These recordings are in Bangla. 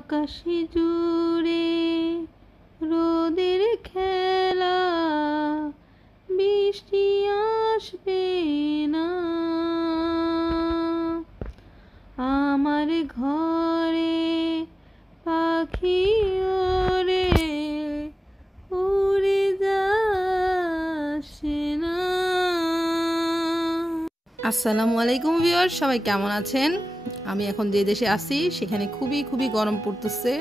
আকাশে জুড়ে রোদের খেলা, বৃষ্টি আসবে না আমার ঘরে, পাখি ওরে উড়ে যাচ্ছে না। আসসালামু আলাইকুম ভিউয়ার, সবাই কেমন আছেন? আমি এখন যে দেশে আছি সেখানে খুবই গরম পড়তেছে।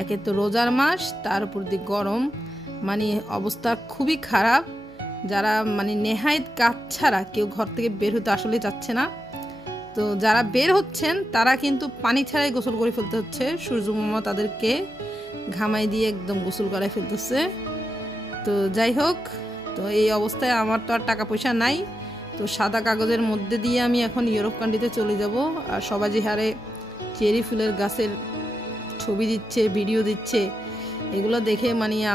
একে তো রোজার মাস, তার উপর দিয়ে গরম, মানে অবস্থা খুবই খারাপ। যারা নেহায়েত কাজ ছাড়া কেউ ঘর থেকে বের হতে আসলে যাচ্ছে না। তো যারা বের হচ্ছেন তারা কিন্তু পানি ছাড়াই গোসল করে ফেলতে হচ্ছে। সূর্য মামা তাদেরকে ঘামাই দিয়ে একদম গোসল করাই ফেলতেছে। তো যাই হোক, তো এই অবস্থায় আমার তো আর টাকা পয়সা নাই। তো সাদা কাগজের মধ্যে দিয়ে আমি এখন ইউরোপ কান্ট্রিতে চলে যাব। আর সবাই যে হারে চেরি ফুলের গাছের ছবি দিচ্ছে, ভিডিও দিচ্ছে, এগুলো দেখে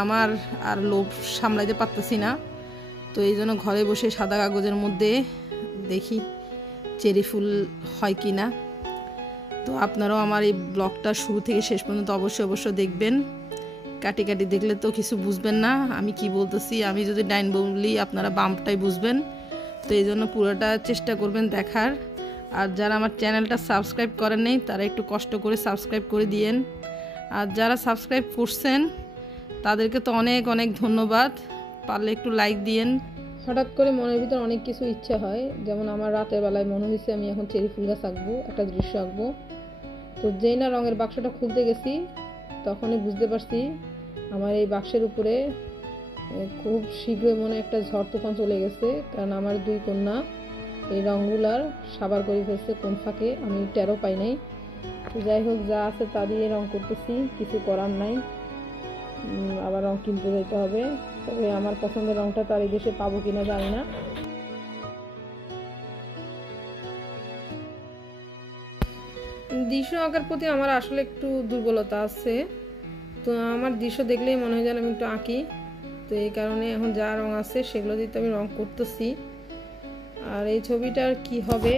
আমার আর লোভ সামলাইতে পারতেছি না। তো এই জন্য ঘরে বসে সাদা কাগজের মধ্যে দেখি চেরি ফুল হয় কি না। তো আপনারাও আমার এই ব্লগটা শুরু থেকে শেষ পর্যন্ত অবশ্যই দেখবেন। কাটি দেখলে তো কিছু বুঝবেন না আমি কি বলতেছি। আমি যদি ডাইন বলি আপনারা বামটাই বুঝবেন। তো এই জন্য পুরোটা চেষ্টা করবেন দেখার। আর যারা আমার চ্যানেলটা সাবস্ক্রাইব করেন নাই তারা একটু কষ্ট করে সাবস্ক্রাইব করে দিয়েন। আর যারা সাবস্ক্রাইব করছেন তাদেরকে তো অনেক ধন্যবাদ। পারলে একটু লাইক দিয়েন। হঠাৎ করে মনের ভিতর অনেক কিছু ইচ্ছা হয়, যেমন আমার রাতের বেলায় মনে হয়েছে আমি এখন চেরি ফুল গাছ আঁকবো, একটা দৃশ্য আঁকবো। তো যেই না রঙের বাক্সটা খুলতে গেছি তখনই বুঝতে পারছি আমার এই বাক্সের উপরে খুব শীঘ্রই মনে একটা ঝড় তুফান চলে গেছে। কারণ আমার দুই কন্যা এই রঙগুলার সাবার করে ফেলছে কোন ফাঁকে, আমি টেরও পাই নাই। তো যাই হোক, যা আছে তা দিয়ে রং করতেছি, কিছু করার নাই। আবার রং কিনতে যেতে হবে। তবে আমার পছন্দের রংটা তো আর এই দেশে পাবো কিনা জানি না। দৃশ্য আঁকার প্রতি আমার আসলে একটু দুর্বলতা আছে। তো আমার দৃশ্য দেখলেই মনে হয় যেন আমি একটু আঁকি। তো এই কারণে এখন যা রং আছে সেগুলো দিয়ে তো আমি রং করতেছি। আর এই ছবিটার কি হবে,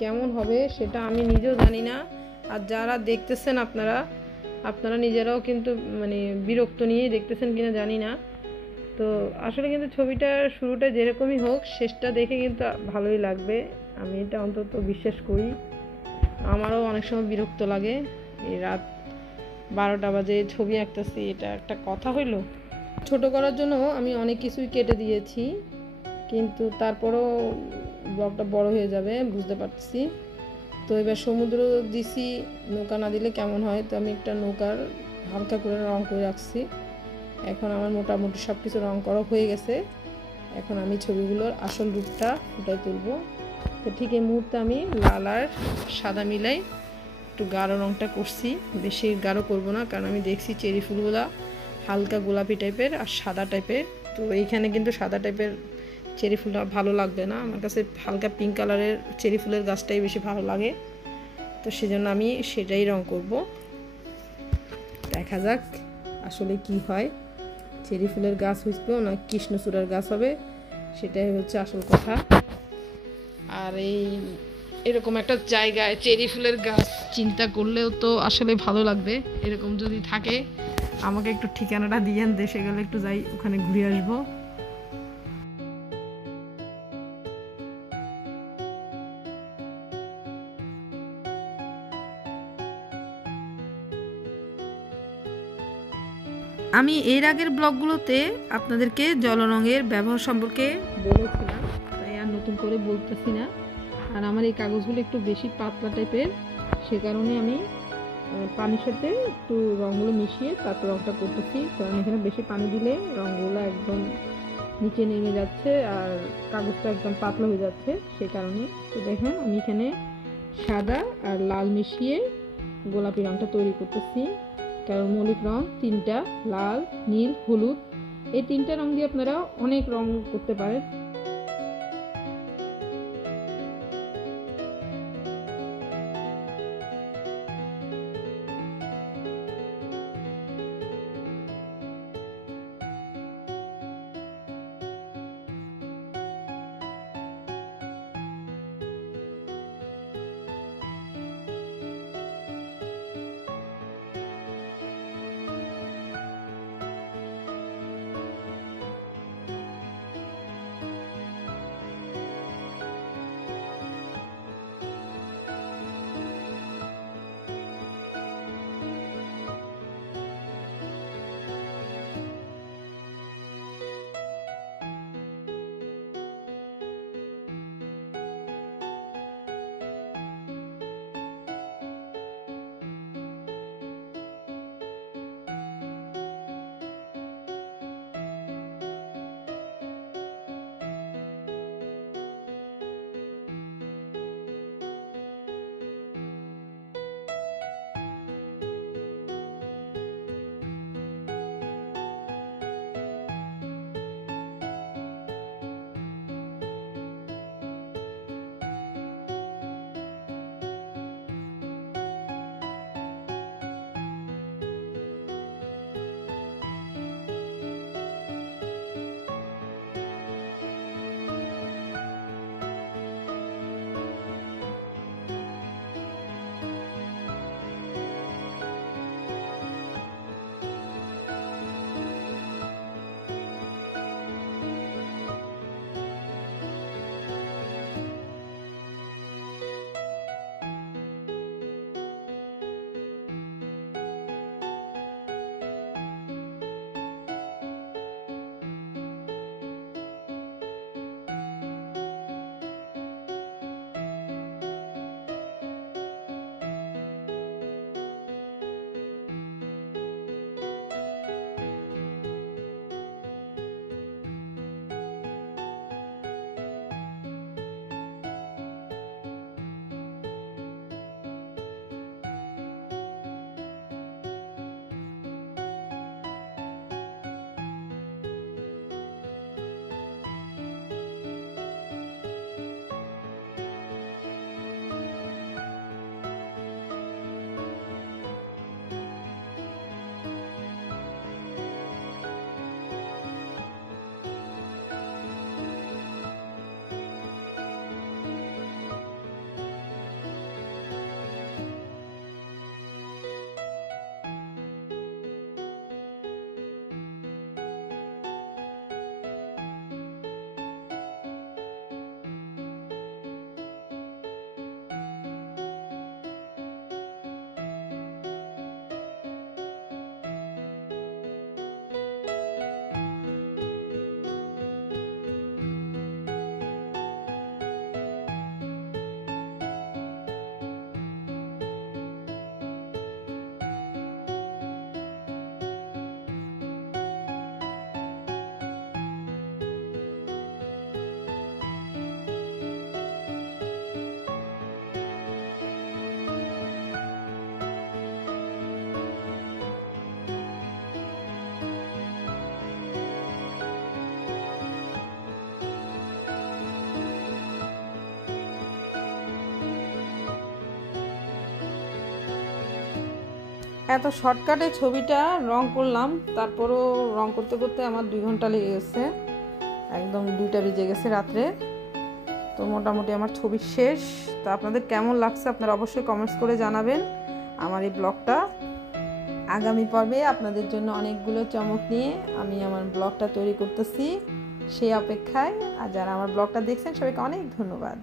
কেমন হবে সেটা আমি নিজেও জানি না। আর যারা দেখতেছেন আপনারা নিজেরাও কিন্তু বিরক্ত নিয়ে দেখতেছেন কিনা জানি না। তো আসলে কিন্তু ছবিটার শুরুটা যেরকমই হোক, শেষটা দেখে কিন্তু ভালোই লাগবে, আমি এটা অন্তত বিশ্বাস করি। আমারও অনেক সময় বিরক্ত লাগে, এই রাত 12টা বাজে ছবি আঁকতেছি, এটা একটা কথা হইল। ছোট করার জন্য আমি অনেক কিছুই কেটে দিয়েছি, কিন্তু তারপরও ব্লগটা বড় হয়ে যাবে বুঝতে পারছি। তো এবার সমুদ্র দিছি, নৌকা না দিলে কেমন হয়। তো আমি একটা নৌকার হালকা করে রং করে রাখছি। এখন আমার মোটামুটি সব কিছু রং করা হয়ে গেছে। এখন আমি ছবিগুলোর আসল রূপটা ফুটাই তুলব। তো ঠিক এই মুহূর্তে আমি লাল আর সাদা মিলাই একটু গাঢ় রংটা করছি, বেশি গাঢ় করব না, কারণ আমি দেখছি চেরি ফুলগুলা হালকা গোলাপি টাইপের আর সাদা টাইপের। তো এইখানে কিন্তু সাদা টাইপের চেরি ফুলটা ভালো লাগবে না, আমার কাছে হালকা পিঙ্ক কালারের চেরি ফুলের গাছটাই বেশি ভালো লাগে। তো সেজন্য আমি সেটাই রং করব। দেখা যাক আসলে কি হয়, চেরি ফুলের গাছ হইবে না কৃষ্ণচূড়ার গাছ হবে, সেটাই হচ্ছে আসল কথা। আর এরকম একটা জায়গায় চেরি ফুলের গাছ চিন্তা করলেও তো আসলে ভালো লাগবে। এরকম যদি থাকে আমাকে একটু ঠিকানাটা দিয়েন, দেশে গেলে একটু যাই, ওখানে ঘুরে আসবো। আমি এর আগের ব্লগগুলোতে আপনাদেরকে জলরঙের ব্যবহার সম্পর্কে বলেছিলাম, তাই আর নতুন করে বলতেছি না। আর আমার এই কাগজগুলো একটু বেশি পাতলা টাইপের, সে কারণে আমি পানির সাথে একটু রঙগুলো মিশিয়ে তারপর রঙটা করতেছি। কারণ এখানে বেশি পানি দিলে রঙগুলো একদম নিচে নেমে যাচ্ছে আর কাগজটা একদম পাতলা হয়ে যাচ্ছে, সেই কারণে। তো দেখেন আমি এখানে সাদা আর লাল মিশিয়ে গোলাপি রঙটা তৈরি করতেছি। কারণ মৌলিক রং তিনটা, লাল, নীল, হলুদ, এই তিনটা রং দিয়ে আপনারা অনেক রং করতে পারেন। এত শর্টকাটে ছবিটা রং করলাম, তারপরও রং করতে করতে আমার 2 ঘন্টা লেগে গেছে, একদম 2টা বেজে গেছে রাত্রে। তো মোটামুটি আমার ছবি শেষ। তো আপনাদের কেমন লাগছে আপনারা অবশ্যই কমেন্টস করে জানাবেন। আমার এই ব্লগটা আগামী পর্বে আপনাদের জন্য অনেকগুলো চমক নিয়ে আমি আমার ব্লগটা তৈরি করতেছি, সেই অপেক্ষায়। আর যারা আমার ব্লগটা দেখছেন সবাইকে অনেক ধন্যবাদ।